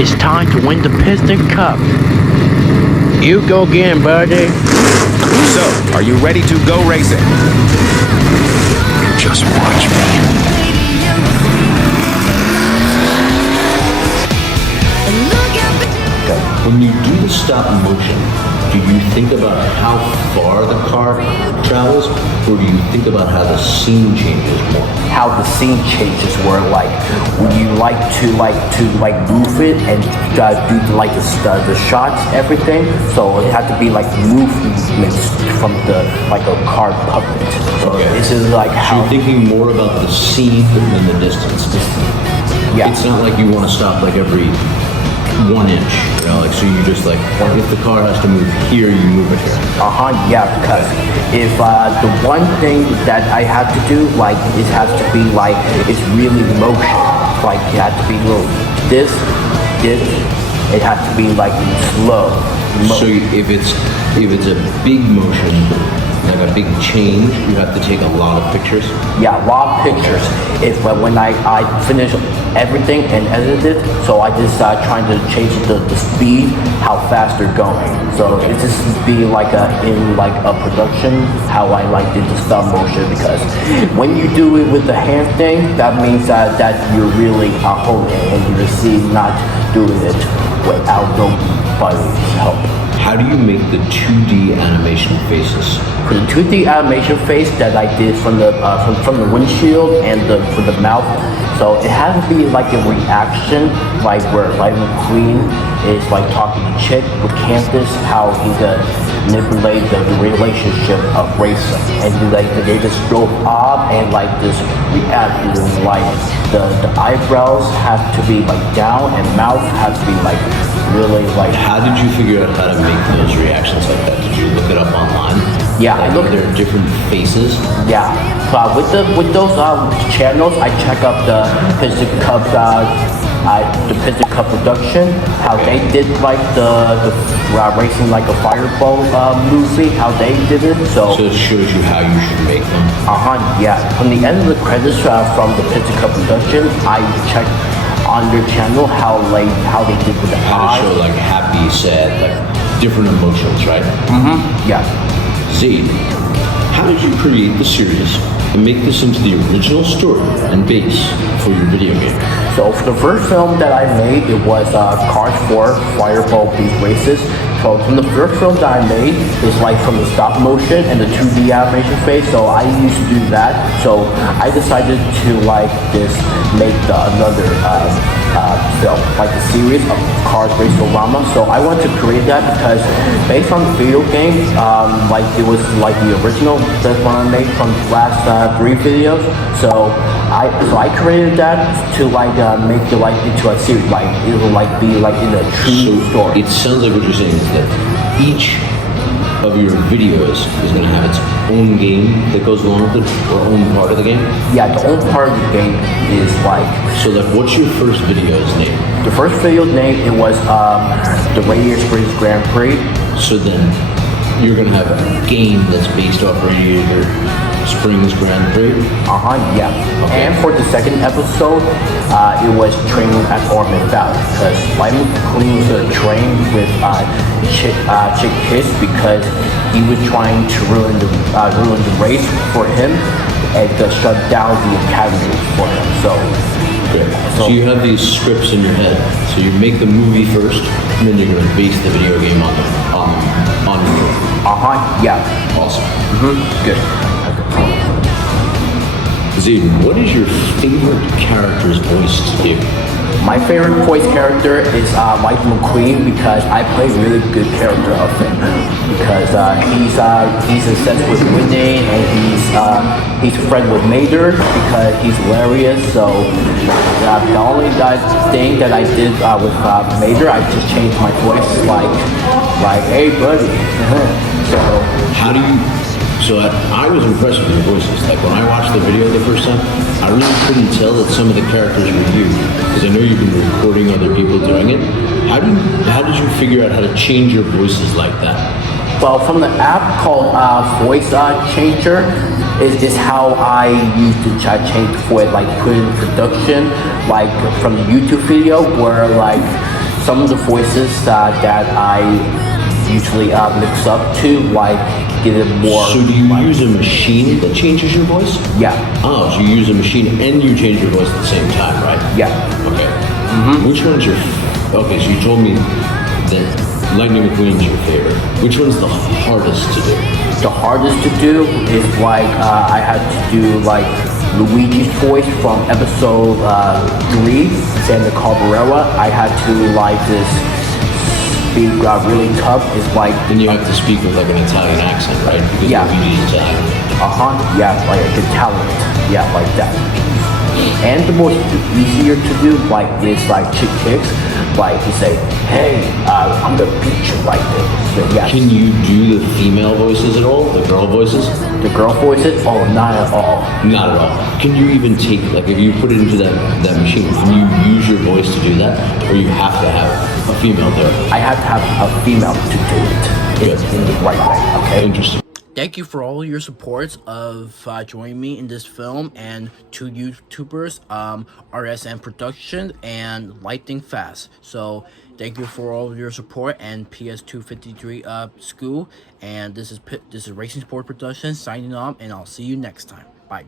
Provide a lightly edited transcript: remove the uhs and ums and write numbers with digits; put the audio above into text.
It's time to win the Piston Cup. You go again, buddy. So, are you ready to go racing? Just watch me. When you do the stop motion, do you think about how far the car travels, or do you think about how the scene changes more? How the scene changes, where like would you like to move it and do like the shots, everything. So it had to be like movements from the like a car puppet. So Okay. this is like So how you're thinking more about the scene than the distance. yeah. It's not like you want to stop like every 1 inch, you know, like so you just like if the car has to move here, you move it here. Yeah, because if the one thing that I have to do, like, it has to be like, it's really motion. Like, it has to be little, this, it has to be like slow. So if it's a big motion, like a big change, you have to take a lot of pictures. Yeah, raw pictures. It's when I finish everything and edit it, so I just trying to change the speed, how fast they're going. So it just be like in a production, how I like did the stop motion, because when you do it with the hand thing, that means that you're really holding it, and you're not doing it without nobody's help. How do you make the 2D animation faces? For the 2D animation face that I did from the windshield and for the mouth, so it has to be like a reaction, like where McQueen is like talking to Chick with Candice, how he manipulate the relationship of racing, and they just drove off and like this react, like the eyebrows have to be like down and mouth has to be like really like. How did you figure out how to make those reactions like that? Did you look it up online? Yeah, like, I looked. There are different faces. Yeah, but with those channels, I check up the Piston Cup, the Piston Cup production, how they did like the racing like a fireball movie, how they did it. So it shows you how you should make them. Yeah. From the end of the credits from the Piston Cup production, I checked on their channel how they did with the How eyes. to show like happy, sad, like different emotions, right? Yeah. Zaid, how did you create the series and make this into the original story and base for your video game? So for the first film that I made, it was Cars 4 Fireball Beat Races. So from the first film that I made, it's like from the stop motion and the 2D animation phase. So I used to do that. So I decided to like make another film, like a series of Cars Race for Rama. So I wanted to create that because based on the video game, like it was like the original that one I made from the last 3 videos. So I created that to like make it like into a series, like it will like be like in a true story. It sounds like what you're saying is that each of your videos is going to have its own game that goes along with it, or own part of the game? Yeah, the own part of the game is like... So like, what's your first video's name? The first video's name, it was the Radiator Springs Grand Prix. So then, you're going to have a game that's based off Radiator Springs Grand Prix? Yeah. Okay. And for the second episode, it was training at Ormond Valley, because McQueen was going to train with Chick Hicks because he was trying to ruin the race for him and to shut down the academy for him. So you have these scripts in your head. So you make the movie first, and then you're going to base the video game on the movie. Yeah. Awesome. Good. Zaid, what is your favorite character's voice to give? My favorite voice character is McQueen, because I play a really good character of him, because he's obsessed with winning, and he's a friend with Mater because he's hilarious. So the only thing that I did with Mater, I just changed my voice like hey buddy. So I was impressed with your voices. Like when I watched the video the first time, I really couldn't tell that some of the characters were you, because I know you've been recording other people doing it. How did you figure out how to change your voices like that? Well, from the app called Voice Changer is how I used to change for it, like put in production, like from the YouTube video where like some of the voices that I usually mix up to, like get it more. So do you use a machine that changes your voice? Yeah. Oh, so you use a machine and you change your voice at the same time, right? Yeah. Okay. Which one's your? Okay, so you told me that Lightning McQueen's your favorite. Which one's the hardest to do? The hardest to do is like I had to do like Luigi's voice from episode 3, Santa Cabrera. I had to like this speak really tough. It's like Then you have to speak with like an Italian accent, right? Because Yeah. Luigi's Italian. yeah, like a talent, yeah, like that. And the most easier to do like is like Hicks, like you say, hey, I'm gonna beat you like this. So, yes. Can you do the female voices at all? The girl voices? The girl voices? Oh, not at all. Not at all. Can you even take, like if you put it into that machine, can you use your voice to do that? Or you have to have a female do it? I have to have a female to do it in the right way, okay? Interesting. Thank you for all your support of joining me in this film, and two YouTubers, RSN Production and Lightning Fast. So thank you for all of your support, and PS253 School. And this is Racing Sport Production signing off, and I'll see you next time. Bye.